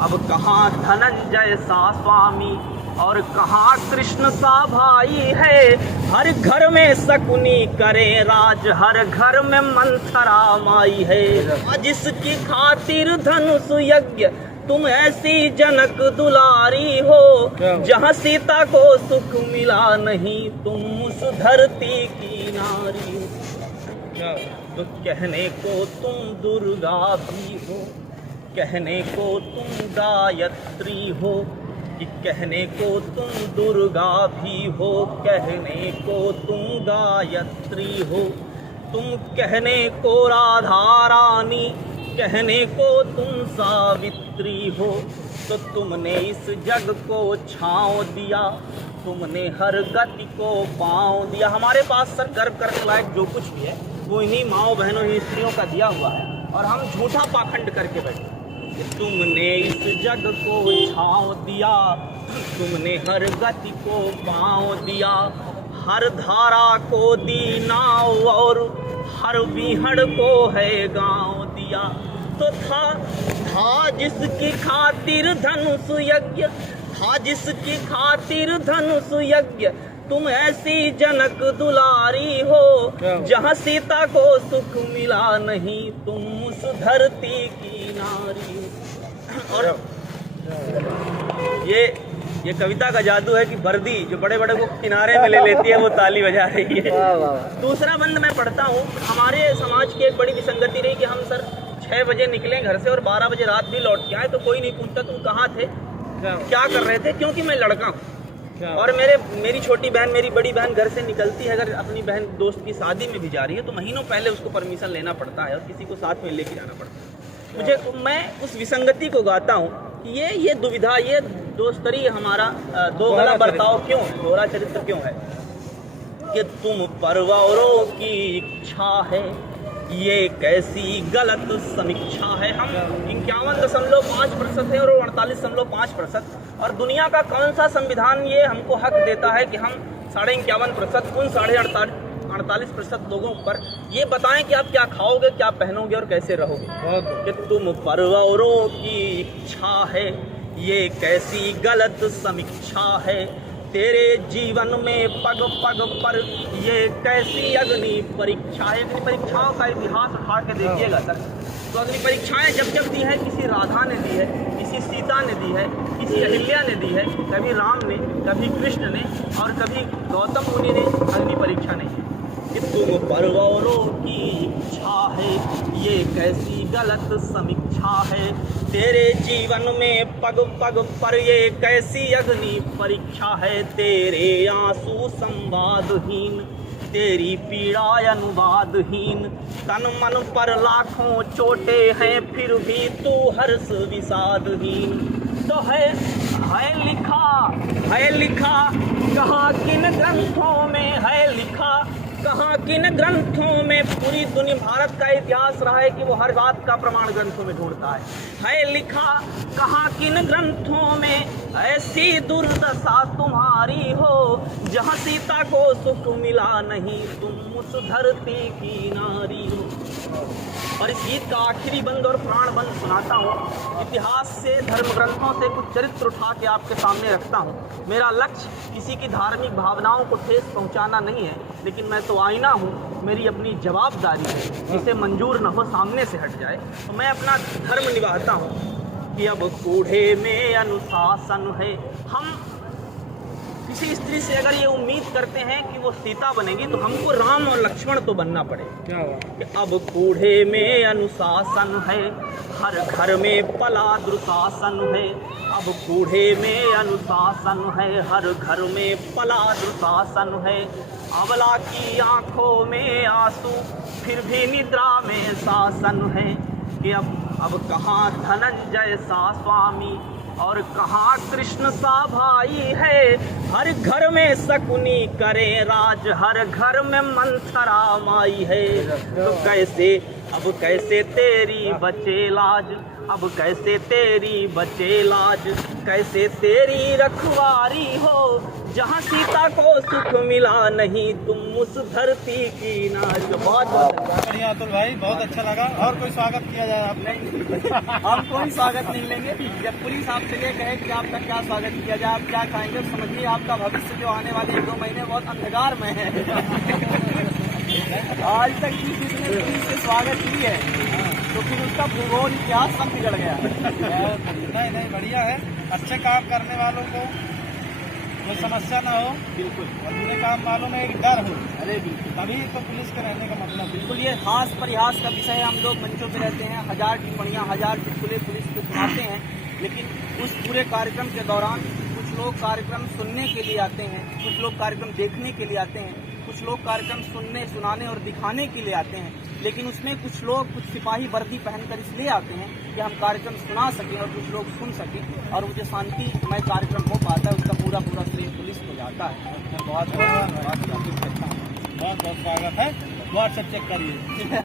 अब कहाँ धनंजय सा स्वामी और कहाँ कृष्ण सा भाई है। हर घर में शकुनी करे राज, हर घर में मंथरा माई है। जिसकी खातिर धनुष यज्ञ तुम ऐसी जनक दुलारी हो, जहाँ सीता को सुख मिला नहीं तुम उस धरती की नारी हो। तो कहने को तुम दुर्गा भी हो, कहने को तुम गायत्री हो, कि कहने को तुम दुर्गा भी हो, कहने को तुम गायत्री हो। तुम कहने को राधा रानी, कहने को तुम सावित्री हो। तो तुमने इस जग को छांव दिया, तुमने हर गति को पांव दिया। हमारे पास सर गर्व करने लायक जो कुछ भी है वो इन्हीं माँओं बहनों ही स्त्रियों का दिया हुआ है, और हम झूठा पाखंड करके बैठे कि तुमने इस जग को छांव दिया, तुमने हर गति को पांव दिया, हर धारा को दी नाव और हर विहड़ को है गांव दिया। तो था जिसकी खातिर धनुष यज्ञ, था जिसकी खातिर धनुष यज्ञ तुम ऐसी जनक दुलारी हो, जहाँ सीता को सुख मिला नहीं तुम उस धरती की नारी हो। और ये कविता का जादू है कि वर्दी जो बड़े बड़े को किनारे में ले लेती है वो ताली बजा रही है। दूसरा बंद मैं पढ़ता हूँ। हमारे समाज की एक बड़ी विसंगति रही कि हम सर 6 बजे निकले घर से और 12 बजे रात भी लौट के आए, तो कोई नहीं पूछता तुम कहाँ थे, क्या कर रहे थे, क्योंकि मैं लड़का हूँ। और मेरी छोटी बहन, मेरी बड़ी बहन घर से निकलती है, अगर अपनी बहन दोस्त की शादी में भी जा रही है तो महीनों पहले उसको परमिशन लेना पड़ता है और किसी को साथ में लेके जाना पड़ता है। मैं उस विसंगति को गाता हूँ कि ये दुविधा, ये दोस्तरी हमारा दोगला बर्ताव क्यों है, दोहरा चरित्र क्यों है कि तुम परवारों की इच्छा है, ये कैसी गलत समीक्षा है। हम 51.5% है और 48.5%, और दुनिया का कौन सा संविधान ये हमको हक देता है कि हम 51.5% उन 48% लोगों पर ये बताएं कि आप क्या खाओगे, क्या पहनोगे और कैसे रहोगे। कि तुम परवारों की इच्छा है, ये कैसी गलत समीक्षा है, तेरे जीवन में पग पग पर ये कैसी अग्नि परीक्षा है। अग्नि परीक्षाओं का इतिहास उठा के देखिएगा सर, तो अग्नि परीक्षाएं जब दी है, किसी राधा ने दी है, किसी सीता ने दी है, किसी अहिल्या ने दी है, कभी राम ने, कभी कृष्ण ने और कभी गौतम मुनि ने अग्नि परीक्षा नहीं है। कि तुम परवारों की इच्छा है, ये कैसी गलत समीक्षा है, तेरे जीवन में पग पग पर ये कैसी अग्नि परीक्षा है। तेरे आंसू संवादहीन, तेरी पीड़ा अनुवादहीन, तन मन पर लाखों चोटे हैं फिर भी तू हर्ष विषादहीन। तो है लिखा कहाँ किन ग्रंथों में है लिखा, कहाँ किन ग्रंथों में। पूरी दुनिया, भारत का इतिहास रहा है कि वो हर बात का प्रमाण ग्रंथों में ढूंढता है लिखा कहाँ किन ग्रंथों में ऐसी दुर्दशा तुम्हारी हो, जहाँ सीता को सुख मिला नहीं तुम उस धरती की नारी हो। और इस गीत का आखिरी बंद और प्राण बंद सुनाता हूँ। इतिहास से, धर्म ग्रंथों से कुछ चरित्र उठा के आपके सामने रखता हूँ। मेरा लक्ष्य किसी की धार्मिक भावनाओं को ठेस पहुँचाना नहीं है, लेकिन मैं तो आईना हूँ, मेरी अपनी जवाबदारी है, जिसे मंजूर न हो सामने से हट जाए तो मैं अपना धर्म निभाता हूँ। कि अब कूढ़े में अनुशासन है। हम किसी स्त्री से अगर ये उम्मीद करते हैं कि वो सीता बनेगी तो हमको राम और लक्ष्मण तो बनना पड़ेगा। कि अब कूढ़े में अनुशासन है, हर घर में पला दुशासन है। अब कूढ़े में अनुशासन है, हर घर में पला दुशासन है। अबला की आंखों में आंसू फिर भी निद्रा में शासन है। कि अब कहाँ धनंजय सा स्वामी और कहाँ कृष्ण सा भाई है। हर घर में शकुनी करे राज, हर घर में मंथरा माई है। तो अब कैसे तेरी बचे लाज, अब कैसे तेरी बचे लाज, कैसे तेरी रखवारी हो, जहाँ सीता को सुख मिला नहीं, तुम उस धरती की नाज। बहुत बढ़िया अतुल भाई, बहुत अच्छा लगा। और कोई स्वागत किया जाए आपने? हम कोई स्वागत नहीं लेंगे। जब पुलिस आपसे ये कहे कि आपका क्या स्वागत किया जाए, आप क्या चाहेंगे, समझिए आपका भविष्य जो आने वाले 1-2 महीने बहुत अंधकार में है। आज तक किसी ने पुलिस से स्वागत की है तो फिर उसका भूगोल इतिहास सब बिगड़ गया। नहीं बढ़िया है। अच्छे काम करने वालों को कोई समस्या ना हो, बिल्कुल, और बुरे काम वालों में एक डर हो, अरे बिल्कुल, तभी तो पुलिस के रहने का मतलब। बिल्कुल ये हास परिहास का विषय है। हम लोग मंचों पे रहते हैं, 1000 टिप्पणियां, 1000 चुटकुले पुलिस पे सुनाते हैं, लेकिन उस पूरे कार्यक्रम के दौरान कुछ लोग कार्यक्रम सुनने के लिए आते हैं, कुछ लोग कार्यक्रम देखने के लिए आते हैं, कुछ लोग कार्यक्रम सुनने, सुनाने और दिखाने के लिए आते हैं, लेकिन उसमें कुछ लोग कुछ सिपाही वर्दी पहनकर इसलिए आते हैं कि हम कार्यक्रम सुना सकें और कुछ लोग सुन सकें, और मुझे शांतिमय कार्यक्रम हो पाता है, उसका पूरा श्रेय पुलिस को जाता है। बहुत बहुत स्वागत है। व्हाट्सएप चेक करिए।